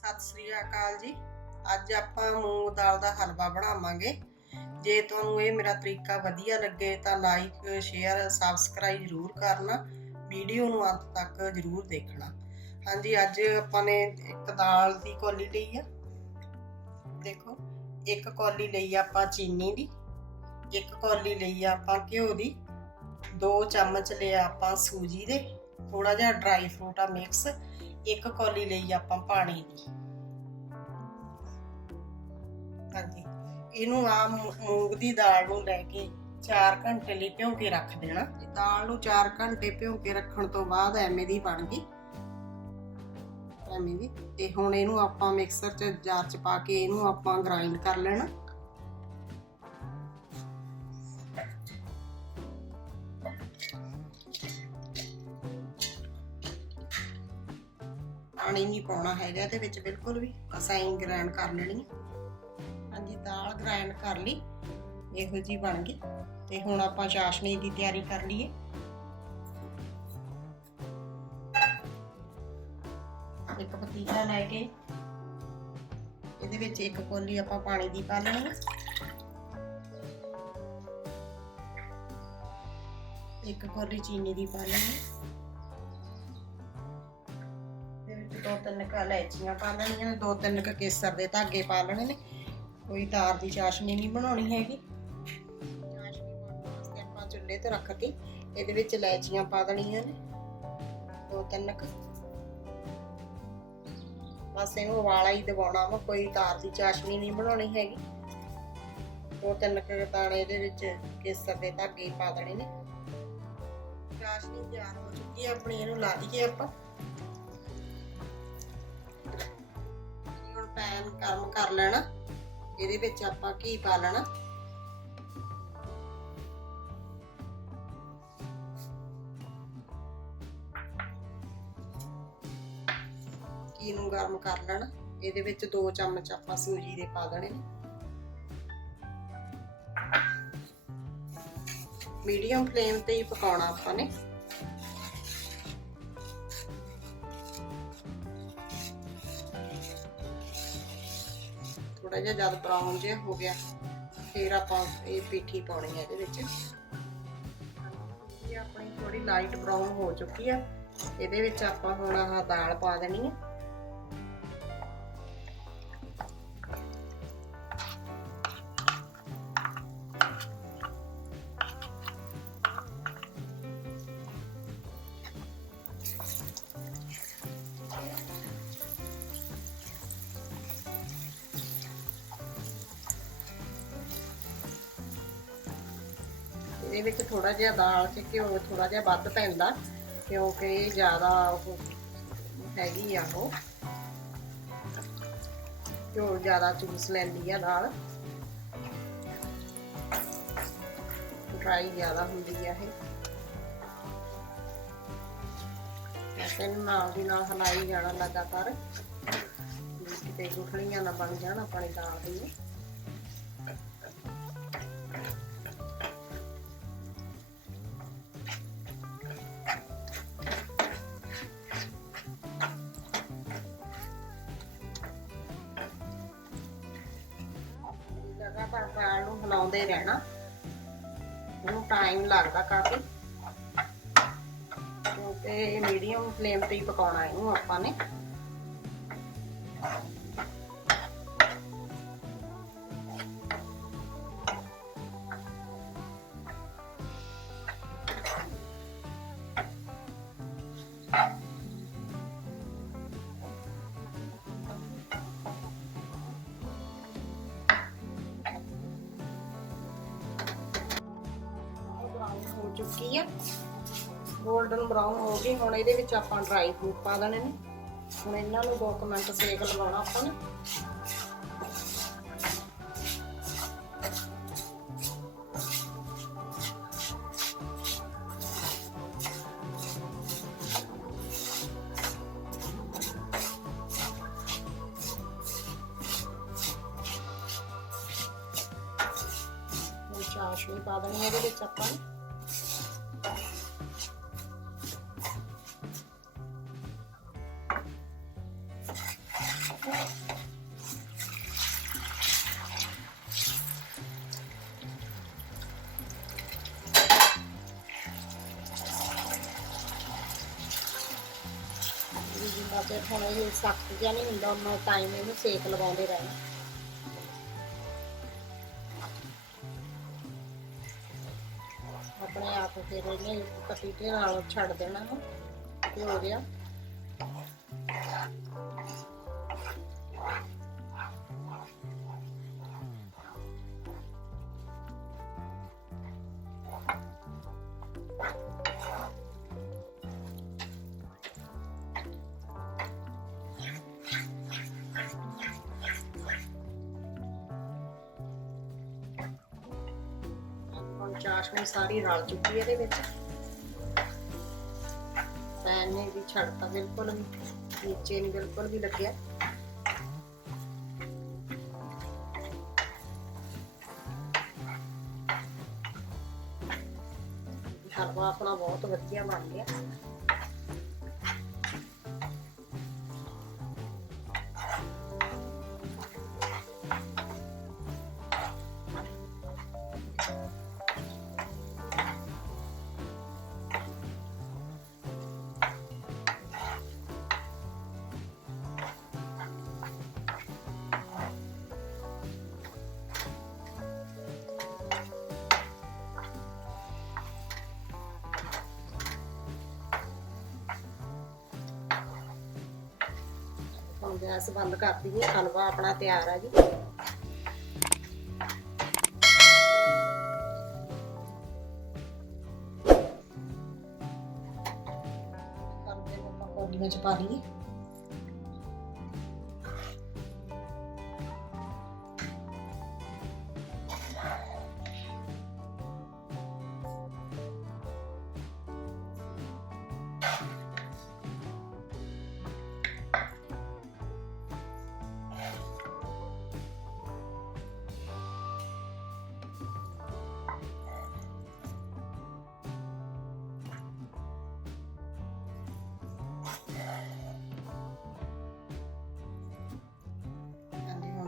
सत श्री अकाल जी। अज आपां मूंग दाल दा हलवा बनावांगे। जे तुहानूं ये मेरा तरीका वधिया लगे तो लाइक शेयर सबसक्राइब जरूर करना, वीडियो नूं अंत तक जरूर देखना। हाँ जी, अज आपां ने एक दाल दी कौली लई आ, देखो एक कौली लई आपां चीनी दी, एक कौली लई आपां घिओ दी, 2 चम्मच लिया आपां सूजी दे, थोड़ा जिहा ड्राई फ्रूट आ मिक्स, एक कौली लई आपां पानी दी। हाँ जी, इनू आ मूंग दी दाल नूं लैके 4 घंटे लई भिओ के रख देना। दाल नूं 4 घंटे भिओ के रखण तो बाद एवें दी बन गई, एवें दी। ते हुण इनू आपां मिक्सर च जार च पा के इनू आपां ग्राइंड कर लेना। पानी नहीं पाउणा हैगा इहदे विच बिल्कुल भी, असां ही ग्राइंड कर लेनी। हाँ जी, दाल ग्राइंड कर ली, इहो जी बन गई। ते हुण आपां चाशनी दी तैयारी कर लईए। एक पतीला लैके इहदे विच एक कौली आपां पानी दी पा लेनी, एक कौली चीनी दी पा लेनी, 2-3 इलायचियां पा लेनियां, 2-3 केसर दे धागे पा लेने ने। कोई तार दी चाशनी नहीं बनाउणी हैगी। चाशनी पाउण वास्ते आपां चुल्हे ते रखती, इहदे विच इलायचियां पा देणीआं ने 2-3 बस इहनूं उबाला ही दवाउणा वा, कोई तार दी चाशनी नहीं बनाउणी हैगी। 2-3 दाणे इहदे विच केसर दे धागे पा देणे ने। चाशनी तैयार हो चुकी है अपनी, इहनूं ला दईए आपां। पैन गर्म कर लेना, इहदे विच आपां घी पा लेना। घी नूं गर्म कर लेना, इहदे विच 2 चम्मच आपां सूजी दे पा देणे ने। मीडियम फ्लेम ते ही पकाउणा आपां ने। थोड़ा जिहा जद ब्राउन जिहा हो गया फिर आपां ये पीठी पाउणी है इहदे विच। ये अपनी थोड़ी लाइट ब्राउन हो चुकी है, इहदे विच आपां हुण आह दाल पा देनी है। ਇਹਦੇ ਵਿੱਚ ਥੋੜਾ ਜਿਹਾ ਦਾਲ 'ਚ ਘਿਓ ਥੋੜਾ ਜਿਹਾ ਵੱਧ ਪੈਂਦਾ, ਕਿਉਂਕਿ ਇਹ ਜ਼ਿਆਦਾ ਉਹ ਹੈਗੀ ਆ, ਉਹ ਘਿਓ ਜ਼ਿਆਦਾ ਚੂਸ ਲੈਂਦੀ ਆ ਦਾਲ, ਡਰਾਈ ਜ਼ਿਆਦਾ ਹੁੰਦੀ ਆ ਇਹ। ਵੈਸੇ ਨਾਲ ਦੀ ਨਾਲ ਹਿਲਾਈ ਜਾਣਾ ਲਗਾਤਾਰ, ਕਿਤੇ ਗੁਠਲੀਆਂ ਨਾ ਬਣ ਜਾਣ ਆਪਣੀ ਦਾਲ ਦੀਆਂ। लगातार दाल नूं हिलाउंदे रहना, इहनूं टाइम लगदा काफी, क्योंकि मीडियम फ्लेम ते ही पकाउणा इहनूं आपां ने। हो चुकी है, गोल्डन ब्राउन हो गई। हुण इहदे विच आपां ड्राई फ्रूट पा देने ने। हुण इन्हां नूं 2 मिनट सेक लवाउणा आपां ने। चाशनी पा देनी है इहदे विच आपां। ਜਿੰਨਾ ਚਿਰ ਹੁਣ ਇਹ ਸਖਤ ਜਿਹਾ ਨਹੀਂ ਹੁੰਦਾ ਉਨਾ ਟਾਈਮ ਇਹਨੂੰ ਸੇਕ ਲਗਾਉਂਦੇ ਰਹਿਣਾ। ਆਪਣੇ ਆਪ ਫਿਰ ਇਹਨੇ ਪਤੀਲੇ ਨਾਲ ਛੱਡ ਦੇਣਾ ਤੇ ਹੋ ਗਿਆ। ਚਾਸ਼ਨੀ ਸਾਰੀ ਰਲ ਚੁੱਕੀ ਇਹਦੇ ਵਿੱਚ। ਪੈਨ ਨੇ ਵੀ ਛੱਡਤਾ, ਬਿਲਕੁਲ ਵੀ ਨੀਚੇ ਨਹੀਂ ਬਿਲਕੁਲ ਵੀ ਲੱਗਿਆ। ਹਲਵਾ ਆਪਣਾ ਬਹੁਤ ਵਧੀਆ ਬਣ ਗਿਆ। ਹੁਣ ਗੈਸ ਬੰਦ ਕਰ ਦਈਏ। ਹਲਵਾ ਆਪਣਾ ਤਿਆਰ ਆ ਜੀ। ਹਲਵੇ ਨੂੰ ਆਪਾਂ ਕੌਲੀਆਂ ਚ ਪਾ ਲਈਏ।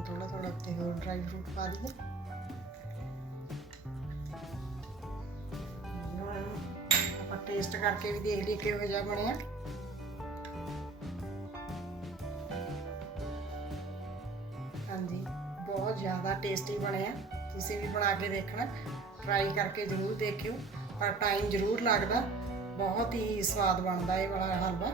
थोड़ा थोड़ा उत्ते होर ड्राई फ्रूट पा दिए। आप टेस्ट करके भी देख लिए किहो जिहा बनिया। हाँ जी, बहुत ज़्यादा टेस्टी बनिया। तुसीं भी बना के देखना, ट्राई करके जरूर देखियो। पर टाइम जरूर लगता, बहुत ही स्वाद बनता है वाला हलवा।